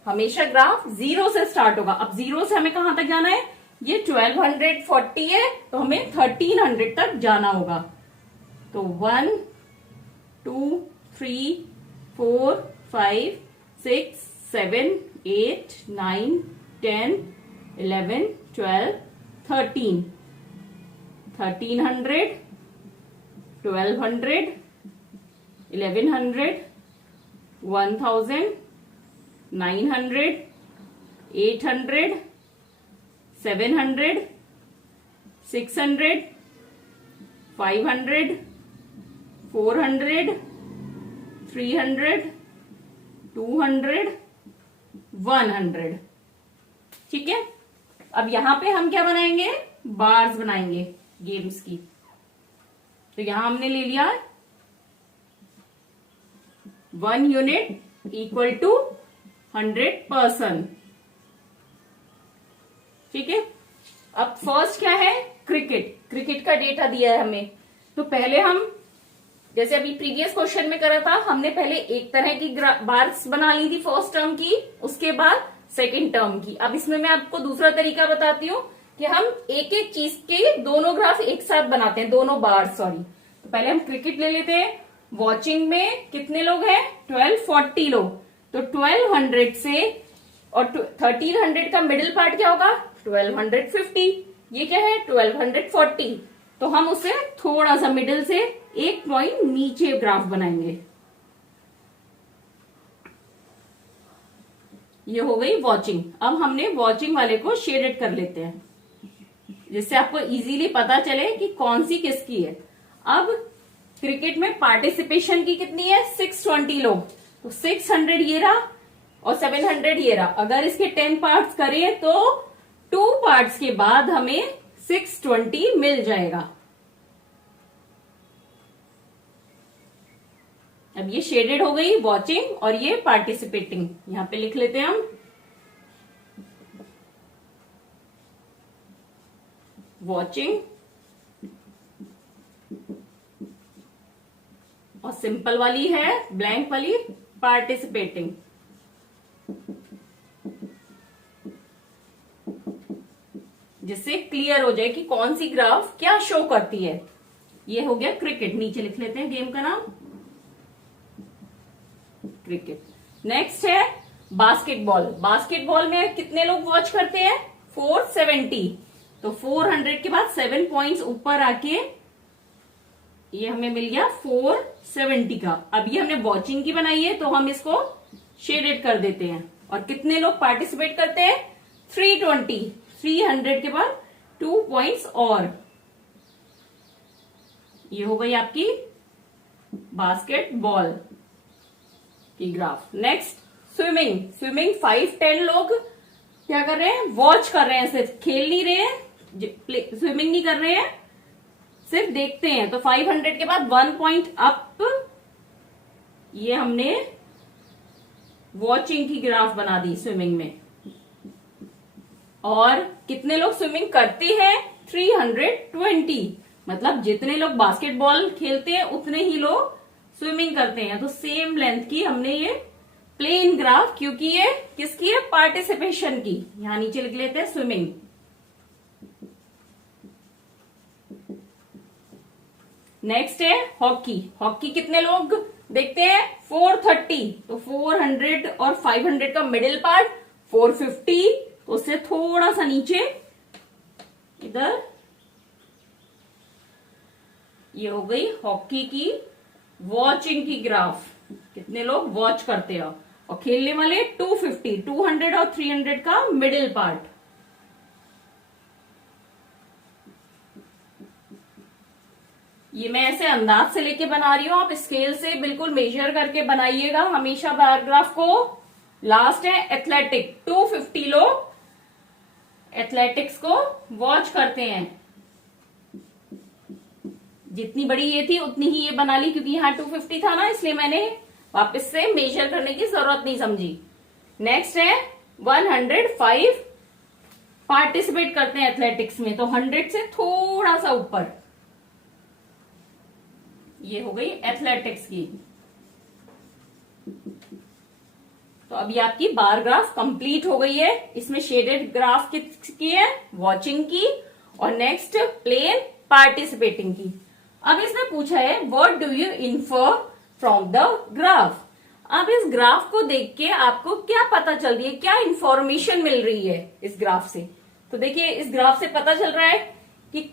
हमेशा ग्राफ 0 से स्टार्ट होगा। अब 0 से हमें कहां तक जाना है, ये 1240 है, तो हमें 1300 तक जाना होगा। तो 1, 2, 3, 4, 5, 6, 7, 8, 9, 10, 11, 12, 13, 1300, 1200, 1100, 1000, 900, 800, 700, 600, 500, 400, 300, 200, 100। ठीक है। अब यहां पे हम क्या बनाएंगे, बार्स बनाएंगे गेम्स की। तो यहां हमने ले लिया 1 यूनिट इक्वल टू 100 पर्सन। ठीक है। अब फर्स्ट क्या है, क्रिकेट। क्रिकेट का डेटा दिया है हमें। तो पहले हम, जैसे अभी प्रीवियस क्वेश्चन में करा था, हमने पहले एक तरह की बार्स बना ली थी फर्स्ट टर्म की, उसके बाद सेकंड टर्म की। अब इसमें मैं आपको दूसरा तरीका बताती हूँ कि हम एक एक चीज के दोनों ग्राफ एक साथ बनाते हैं, दोनों बार्स, सॉरी। तो पहले हम क्रिकेट ले लेते हैं। वॉचिंग में कितने लोग हैं, 1240 लोग। तो 1200 से और 1300 का मिडिल पार्ट क्या होगा, 1250। ये क्या है, 1240। तो हम उसे थोड़ा सा मिडिल से एक पॉइंट नीचे ग्राफ बनाएंगे। ये हो गई वॉचिंग। अब हमने वॉचिंग वाले को शेडेड कर लेते हैं, जिससे आपको इजीली पता चले कि कौन सी किसकी है। अब क्रिकेट में पार्टिसिपेशन की कितनी है, 620 लोग। तो 600 ये रहा और 700 ये रहा। अगर इसके 10 पार्ट्स करें तो 2 पार्ट्स के बाद हमें 620 मिल जाएगा। अब ये शेडेड हो गई वॉचिंग और ये पार्टिसिपेटिंग। यहां पे लिख लेते हैं हम वॉचिंग, और सिंपल वाली है ब्लैंक वाली पार्टिसिपेटिंग। जिससे क्लियर हो जाए कि कौन सी ग्राफ क्या शो करती है। ये हो गया क्रिकेट। नीचे लिख लेते हैं गेम का नाम, क्रिकेट। नेक्स्ट है बास्केटबॉल। बास्केटबॉल में कितने लोग वॉच करते हैं, 470। तो 400 के बाद 7 पॉइंट्स ऊपर आके ये हमें मिल गया 470 का। अब ये हमने वॉचिंग की बनाई है, तो हम इसको शेडेड कर देते हैं। और कितने लोग पार्टिसिपेट करते हैं, 320। 300 के बाद 2 पॉइंट्स और। ये हो गई आपकी बास्केटबॉल की ग्राफ। Next swimming. स्विमिंग 5-10 लोग क्या कर रहे हैं, वॉच कर रहे हैं, सिर्फ खेल नहीं रहे हैं, स्विमिंग नहीं कर रहे हैं, सिर्फ देखते हैं। तो 500 के बाद 1 पॉइंट अप। ये हमने वॉचिंग की ग्राफ बना दी स्विमिंग में। और कितने लोग स्विमिंग करते हैं, 320। मतलब जितने लोग बास्केटबॉल खेलते हैं उतने ही लोग स्विमिंग करते हैं। तो सेम लेंथ की हमने ये प्लेन ग्राफ, क्योंकि ये किसकी है, पार्टिसिपेशन की। यहां नीचे लिख लेते हैं स्विमिंग। नेक्स्ट है हॉकी। हॉकी कितने लोग देखते हैं, 430। तो 400 और 500 का मिडिल पार्ट 450। तो उससे थोड़ा सा नीचे इधर ये हो गई हॉकी की वॉचिंग की ग्राफ। कितने लोग वॉच करते हैं, और खेलने वाले 250, 200 और 300 का मिडिल पार्ट। ये मैं ऐसे अंदाज से लेके बना रही हूं, आप स्केल से बिल्कुल मेजर करके बनाइएगा हमेशा बार ग्राफ को। लास्ट है एथलेटिक, 250 लोग एथलेटिक्स को वॉच करते हैं। जितनी बड़ी ये थी उतनी ही ये बना ली, क्योंकि यहाँ 250 था ना, इसलिए मैंने वापस से मेजर करने की जरूरत नहीं समझी। नेक्स्ट है 105 पार्टिसिपेट करते हैं एथलेटिक्स में, तो 100 से थोड़ा सा ऊपर। ये हो गई एथलेटिक्स की। तो अभी आपकी बार ग्राफ कंप्लीट हो गई है। इसमें शेडेड ग्राफ किसकी है? वॉचिंग की, और नेक्स्ट प्लेन पार्टिसिपेटिंग की। अब इसने पूछा है what do you infer from the graph. अब इस ग्राफ को देख के आपको क्या पता चल रही है, क्या इंफॉर्मेशन मिल रही है इस ग्राफ से? तो देखिए इस ग्राफ से पता चल रहा है कि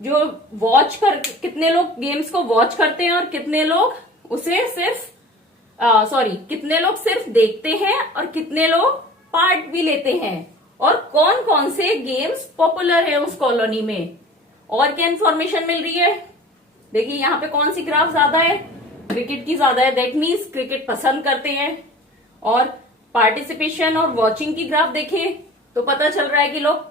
जो वॉच कर, कितने लोग गेम्स को वॉच करते हैं और कितने लोग उसे सिर्फ कितने लोग सिर्फ देखते हैं और कितने लोग पार्ट भी लेते हैं, और कौन कौन से गेम्स पॉपुलर है उस कॉलोनी में। और क्या इन्फॉर्मेशन मिल रही है? देखिए यहाँ पे कौन सी ग्राफ ज्यादा है? क्रिकेट की ज्यादा है, दैट मीन्स क्रिकेट पसंद करते हैं। और पार्टिसिपेशन और वॉचिंग की ग्राफ देखें तो पता चल रहा है कि लोग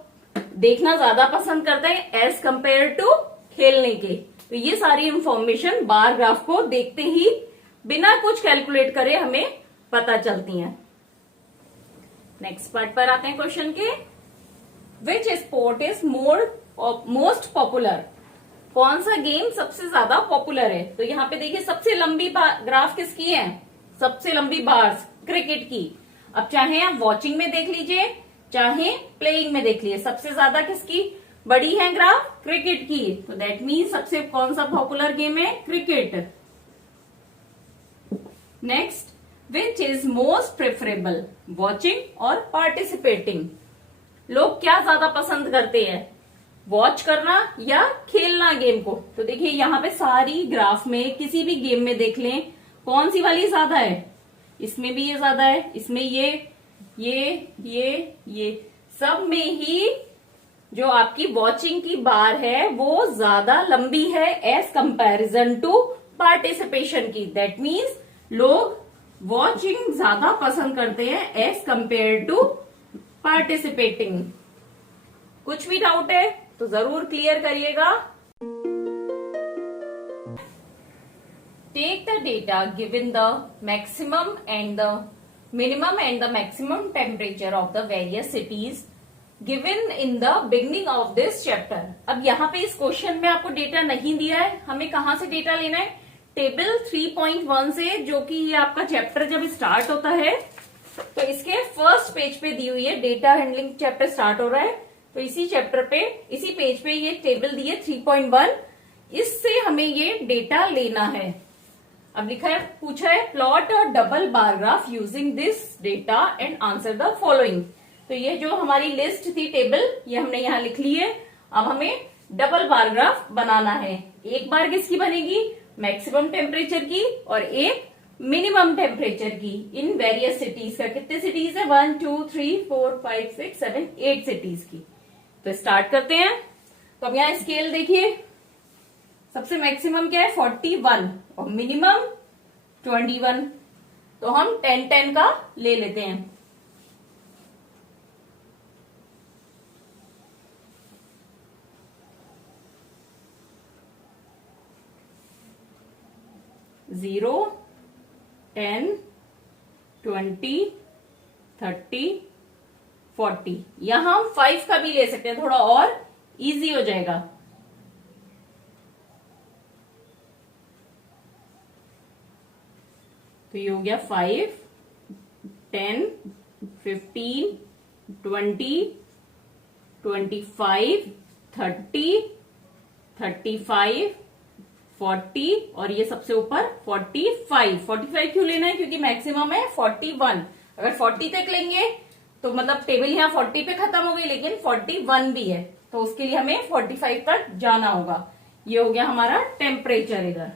देखना ज्यादा पसंद करते हैं एज कंपेयर टू खेलने के। तो ये सारी इंफॉर्मेशन बार ग्राफ को देखते ही बिना कुछ कैलकुलेट करे हमें पता चलती हैं। नेक्स्ट पार्ट पर आते हैं क्वेश्चन के। Which sport is most popular? कौन सा गेम सबसे ज्यादा पॉपुलर है? तो यहाँ पे देखिए सबसे लंबी ग्राफ किसकी है? सबसे लंबी बार्स क्रिकेट की। अब चाहे आप वॉचिंग में देख लीजिए चाहे प्लेइंग में देख लीजिए, सबसे ज्यादा किसकी बड़ी है ग्राफ? क्रिकेट की। तो दैट मीन्स सबसे कौन सा पॉपुलर गेम है? Cricket. Next, which is most preferable, watching और पार्टिसिपेटिंग? लोग क्या ज्यादा पसंद करते हैं, वॉच करना या खेलना गेम को? तो देखिए यहाँ पे सारी ग्राफ में किसी भी गेम में देख लें कौन सी वाली ज्यादा है? इसमें भी ये ज्यादा है, इसमें ये सब में ही जो आपकी वॉचिंग की बार है वो ज्यादा लंबी है एज कंपैरिजन टू पार्टिसिपेशन की। दैट मीन्स लोग वॉचिंग ज्यादा पसंद करते हैं एज कंपेयर टू पार्टिसिपेटिंग। कुछ भी डाउट है तो जरूर क्लियर करिएगा। Take the data given the maximum and the minimum and the maximum temperature of the various cities given in the beginning of this chapter। अब यहाँ पे इस क्वेश्चन में आपको डेटा नहीं दिया है, हमें कहाँ से डेटा लेना है? टेबल 3.1 से, जो कि ये आपका चैप्टर जब स्टार्ट होता है तो इसके फर्स्ट पेज पे दी हुई है। डेटा हैंडलिंग चैप्टर स्टार्ट हो रहा है तो इसी चैप्टर पे, इसी पेज पे ये टेबल दी है 3.1, इससे हमें ये डेटा लेना है। अब लिखा है, पूछा है plot a double bar graph using this data and answer the following. तो ये जो हमारी लिस्ट थी टेबल, ये हमने यहाँ लिख ली है। अब हमें डबल बार ग्राफ बनाना है। एक बार किसकी बनेगी? मैक्सिमम टेम्परेचर की और एक मिनिमम टेम्परेचर की इन वेरियस सिटीज का। कितने सिटीज है? 1 2 3 4 5 6 7 8 सिटीज की। तो स्टार्ट करते हैं। तो अब यहाँ स्केल देखिए, सबसे मैक्सिमम क्या है? 41 और मिनिमम 21। तो हम 10-10 का ले लेते हैं। जीरो, 10, 20, 30, 40। यहां हम 5 का भी ले सकते हैं, थोड़ा और इजी हो जाएगा। तो ये हो गया 5, 10, 15, 20, 25, 30, 35, 40 और ये सबसे ऊपर 45। 45 क्यों लेना है? क्योंकि मैक्सिमम है 41। अगर 40 तक लेंगे तो मतलब टेबल यहाँ 40 पे खत्म हो गई, लेकिन 41 भी है तो उसके लिए हमें 45 तक जाना होगा। ये हो गया हमारा टेम्परेचर इधर।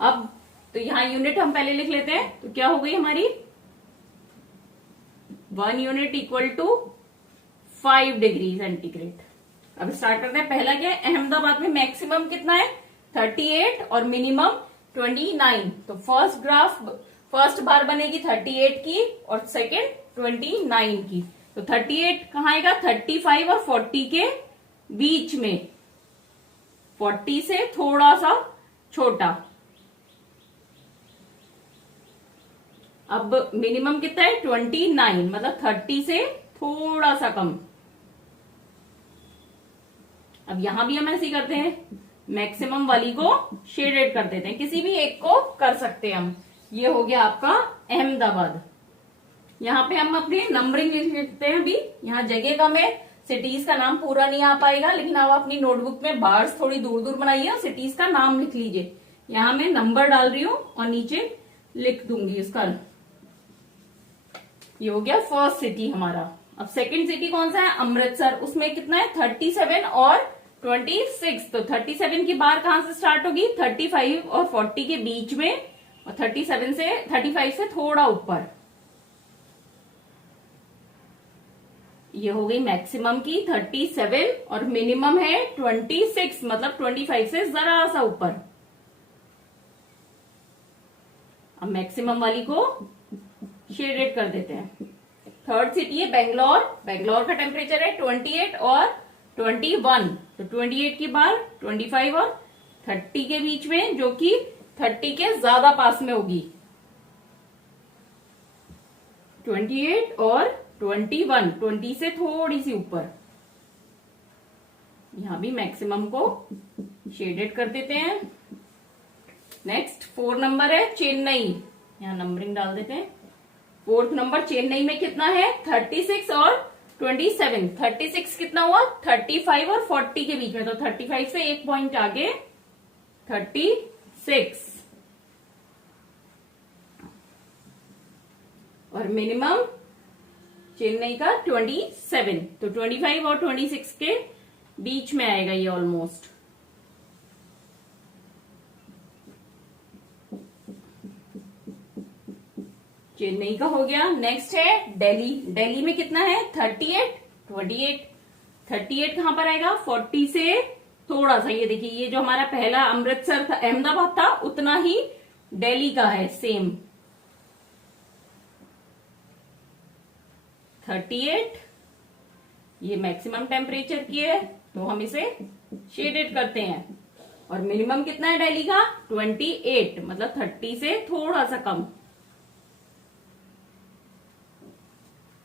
अब तो यहाँ यूनिट हम पहले लिख लेते हैं। तो क्या हो गई हमारी? 1 unit equal to 5 degree centigrade. अब स्टार्ट करते हैं। पहला क्या है, अहमदाबाद में मैक्सिमम कितना है 38 और मिनिमम 29। तो फर्स्ट बार बनेगी 38 की और सेकेंड 29 की। तो 38 कहाँ आएगा, 35 और 40 के बीच में, 40 से थोड़ा सा छोटा। अब मिनिमम कितना है 29, मतलब 30 से थोड़ा सा कम। अब यहां भी हम ऐसे ही करते हैं, मैक्सिमम वाली को शेडेड कर देते हैं, किसी भी एक को कर सकते हैं हम। ये हो गया आपका अहमदाबाद। यहाँ पे हम अपनी नंबरिंग लिख लेते हैं। अभी यहाँ जगह कम है, सिटीज का नाम पूरा नहीं आ पाएगा, लेकिन आप अपनी नोटबुक में बार्स थोड़ी दूर दूर बनाइए और सिटीज का नाम लिख लीजिए। यहाँ मैं नंबर डाल रही हूँ और नीचे लिख दूंगी उसका। ये हो गया फर्स्ट सिटी हमारा। अब सेकंड सिटी कौन सा है, अमृतसर। उसमें कितना है 37 और 26। तो 37 की बार कहां से स्टार्ट होगी, 35 और 40 के बीच में, और 35 से थोड़ा ऊपर। ये हो गई मैक्सिमम की 37 और मिनिमम है 26, मतलब 25 से जरा सा ऊपर। अब मैक्सिमम वाली को शेडेड कर देते हैं। थर्ड सिटी है बेंगलोर। बेंगलोर का टेम्परेचर है 28 और 21। तो 28 की बार 25 और 30 के बीच में, जो कि 30 के ज्यादा पास में होगी। 28 और 21, 20 से थोड़ी सी ऊपर। यहां भी मैक्सिमम को शेडेड कर देते हैं। नेक्स्ट 4 नंबर है चेन्नई। यहां नंबरिंग डाल देते हैं। 4th नंबर चेन्नई में कितना है 36 और 27। 36 कितना हुआ 35 और 40 के बीच में, तो 35 से एक पॉइंट आगे 36। और मिनिमम चेन्नई का 27। तो 25 और 26 के बीच में आएगा ये ऑलमोस्ट। चेन्नई का हो गया। नेक्स्ट है दिल्ली। दिल्ली में कितना है 38, 28। 38 कहां पर आएगा 40 से थोड़ा सा। ये देखिए, ये जो हमारा पहला अमृतसर था, अहमदाबाद था, उतना ही दिल्ली का है सेम। 38 ये मैक्सिमम टेम्परेचर की है, तो हम इसे शेडेड करते हैं। और मिनिमम कितना है दिल्ली का 28, मतलब 30 से थोड़ा सा कम।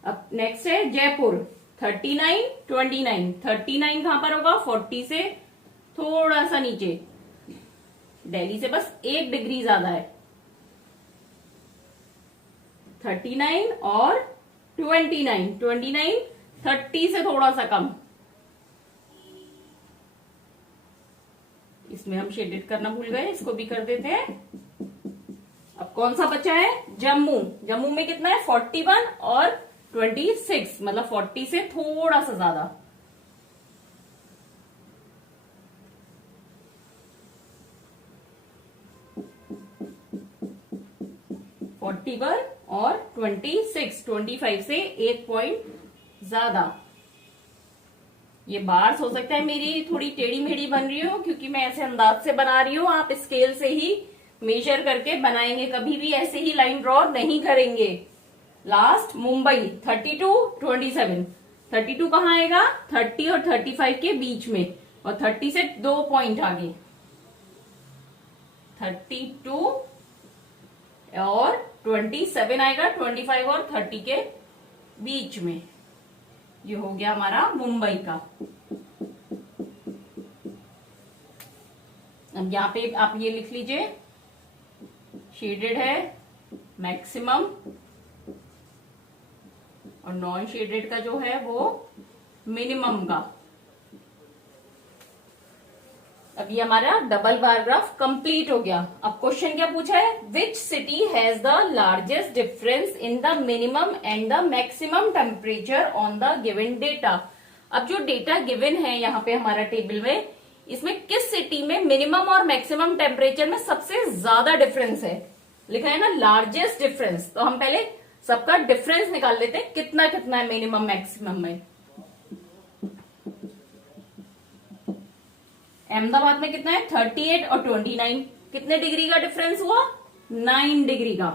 अब नेक्स्ट है जयपुर। 39, 29। 39 कहां पर होगा 40 से थोड़ा सा नीचे, दिल्ली से बस 1 डिग्री ज्यादा है। 39 और 29। 29 30 से थोड़ा सा कम। इसमें हम शेडेड करना भूल गए, इसको भी कर देते हैं। अब कौन सा बचा है जम्मू। जम्मू में कितना है 41 और 26, मतलब 40 से थोड़ा सा ज्यादा। और 26, 25 से 1 पॉइंट ज्यादा। ये बार्स हो सकता है मेरी थोड़ी टेढ़ी मेढ़ी बन रही हो, क्योंकि मैं ऐसे अंदाज से बना रही हूँ। आप स्केल से ही मेजर करके बनाएंगे, कभी भी ऐसे ही लाइन ड्रॉ नहीं करेंगे। लास्ट मुंबई 32, 27। 32 कहाँ आएगा 30 और 35 के बीच में, और 30 से 2 पॉइंट आगे। 32 और 27 आएगा 25 और 30 के बीच में। ये हो गया हमारा मुंबई का। अब यहाँ पे आप ये लिख लीजिए, शेडेड है मैक्सिमम, और नॉन शेडेड का जो है वो मिनिमम का। अब ये हमारा डबल बार ग्राफ कंप्लीट हो गया। अब क्वेश्चन क्या पूछा है, which city has the largest difference in the minimum and the maximum temperature on the given data. अब जो डेटा गिवन है यहाँ पे हमारा टेबल में, इसमें किस सिटी में मिनिमम और मैक्सिमम टेम्परेचर में सबसे ज्यादा डिफरेंस है, लिखा है ना लार्जेस्ट डिफरेंस। तो हम पहले सबका डिफरेंस निकाल लेते हैं, कितना कितना है मिनिमम मैक्सिमम में। अहमदाबाद में कितना है 38 और 29, कितने डिग्री का डिफरेंस हुआ 9 डिग्री का।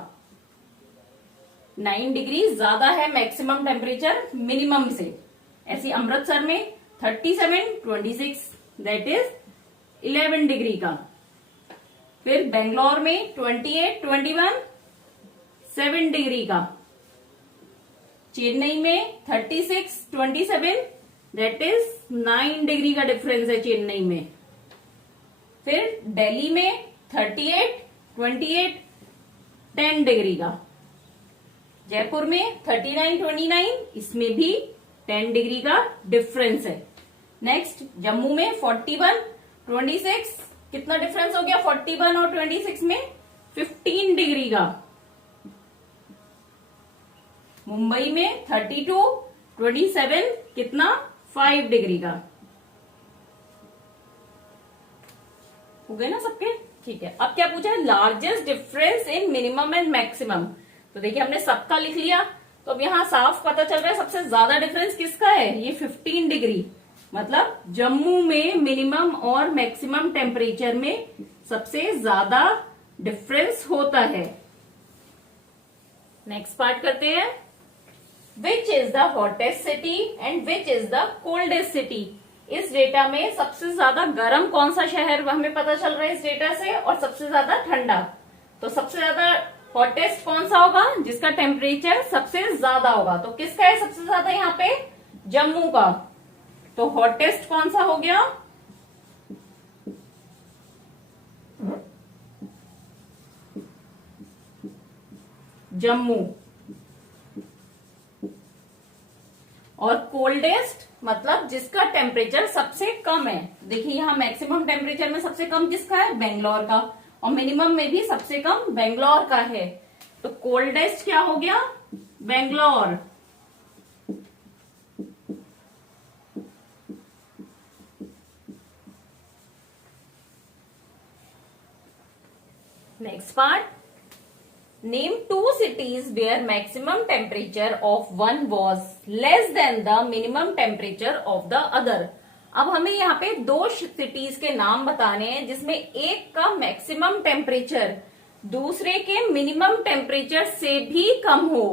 9 डिग्री ज्यादा है मैक्सिमम टेम्परेचर मिनिमम से। ऐसी अमृतसर में 37, 26 दैट इज 11 डिग्री का। फिर बेंगलोर में 28, 21 7 डिग्री का। चेन्नई में 36, 27 दैट इज 9 डिग्री का डिफरेंस है चेन्नई में। फिर दिल्ली में 38, 28 10 डिग्री का। जयपुर में 39, 29 इसमें भी 10 डिग्री का डिफरेंस है। नेक्स्ट जम्मू में 41, 26 कितना डिफरेंस हो गया 41 और 26 में 15 डिग्री का। मुंबई में 32, 27 कितना 5 डिग्री का। हो गए ना सबके? ठीक है। अब क्या पूछा है largest difference in minimum and maximum. तो देखिए हमने सबका लिख लिया, तो अब यहां साफ पता चल रहा है सबसे ज्यादा डिफरेंस किसका है, ये 15 डिग्री। मतलब जम्मू में मिनिमम और मैक्सिमम टेम्परेचर में सबसे ज्यादा डिफरेंस होता है। नेक्स्ट पार्ट करते हैं। Which is the hottest city and which is the coldest city. इस डेटा में सबसे ज्यादा गर्म कौन सा शहर हमें पता चल रहा है इस डेटा से, और सबसे ज्यादा ठंडा। तो सबसे ज्यादा हॉटेस्ट कौन सा होगा जिसका टेम्परेचर सबसे ज्यादा होगा। तो किसका है सबसे ज्यादा यहाँ पे, जम्मू का। तो हॉटेस्ट कौन सा हो गया, जम्मू। और कोल्डेस्ट मतलब जिसका टेम्परेचर सबसे कम है। देखिए यहां मैक्सिमम टेम्परेचर में सबसे कम किसका है, बेंगलोर का, और मिनिमम में भी सबसे कम बेंगलोर का है। तो कोल्डेस्ट क्या हो गया, Bangalore. Next part, name 2 cities where maximum temperature of one was less than the minimum temperature of the other। अब हमें यहाँ पे 2 सिटीज के नाम बताने हैं जिसमें एक का मैक्सिमम टेम्परेचर दूसरे के मिनिमम टेम्परेचर से भी कम हो।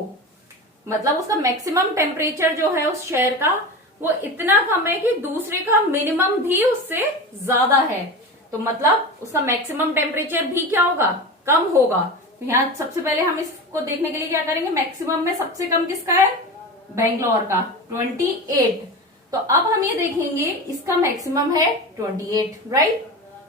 मतलब उसका मैक्सिमम टेम्परेचर जो है उस शहर का वो इतना कम है कि दूसरे का मिनिमम भी उससे ज्यादा है। तो मतलब उसका मैक्सिमम टेम्परेचर भी क्या होगा, कम होगा। यहाँ सबसे पहले हम इसको देखने के लिए क्या करेंगे, मैक्सिमम में सबसे कम किसका है, बेंगलोर का 28। तो अब हम ये देखेंगे इसका मैक्सिमम है 28 राइट।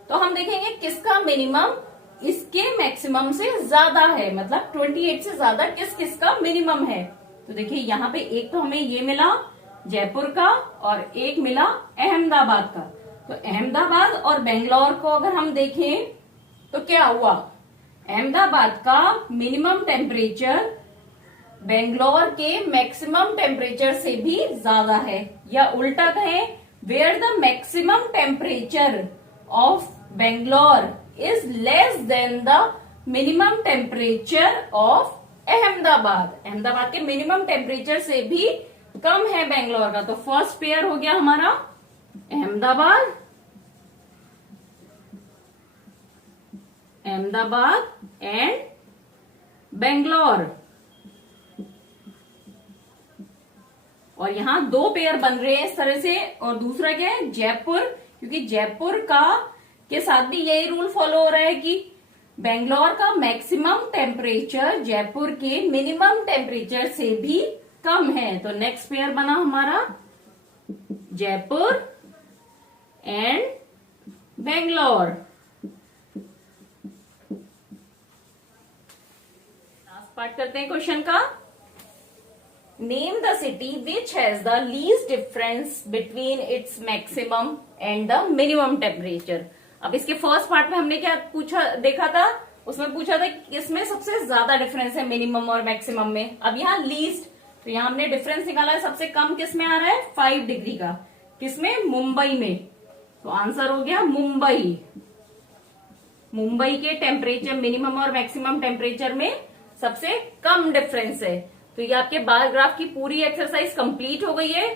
तो हम देखेंगे किसका मिनिमम इसके मैक्सिमम से ज्यादा है, मतलब 28 से ज्यादा किस किसका मिनिमम है। तो देखिए यहाँ पे एक तो हमें ये मिला जयपुर का और एक मिला अहमदाबाद का। तो अहमदाबाद और बेंगलोर को अगर हम देखें तो क्या हुआ, अहमदाबाद का मिनिमम टेम्परेचर बेंगलोर के मैक्सिमम टेम्परेचर से भी ज्यादा है, या उल्टा कहें where the maximum temperature of Bangalore is less than the minimum temperature of Ahmedabad. Ahmedabad के मिनिमम टेम्परेचर से भी कम है बेंगलोर का। तो फर्स्ट पेयर हो गया हमारा अहमदाबाद, अहमदाबाद एंड बेंगलोर। और यहां 2 पेयर बन रहे हैं इस तरह से। और दूसरा क्या है, जयपुर, क्योंकि जयपुर का के साथ भी यही रूल फॉलो हो रहा है कि बेंगलोर का मैक्सिमम टेम्परेचर जयपुर के मिनिमम टेम्परेचर से भी कम है। तो नेक्स्ट पेयर बना हमारा Jaipur and Bangalore. Last part करते हैं क्वेश्चन का। Name the city which has the least difference between its maximum and the minimum temperature. अब इसके फर्स्ट पार्ट में हमने क्या पूछा देखा था, उसमें पूछा था कि इसमें सबसे ज्यादा डिफरेंस है मिनिमम और मैक्सिमम में। अब यहाँ लीस्ट, तो यहाँ हमने डिफरेंस निकाला है सबसे कम किस में आ रहा है 5 डिग्री का, किसमें, मुंबई में। तो आंसर हो गया मुंबई। मुंबई के टेम्परेचर मिनिमम और मैक्सिमम टेम्परेचर में सबसे कम डिफरेंस है। तो ये आपके बार ग्राफ की पूरी एक्सरसाइज कंप्लीट हो गई है।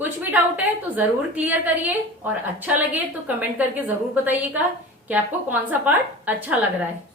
कुछ भी डाउट है तो जरूर क्लियर करिए और अच्छा लगे तो कमेंट करके जरूर बताइएगा कि आपको कौन सा पार्ट अच्छा लग रहा है।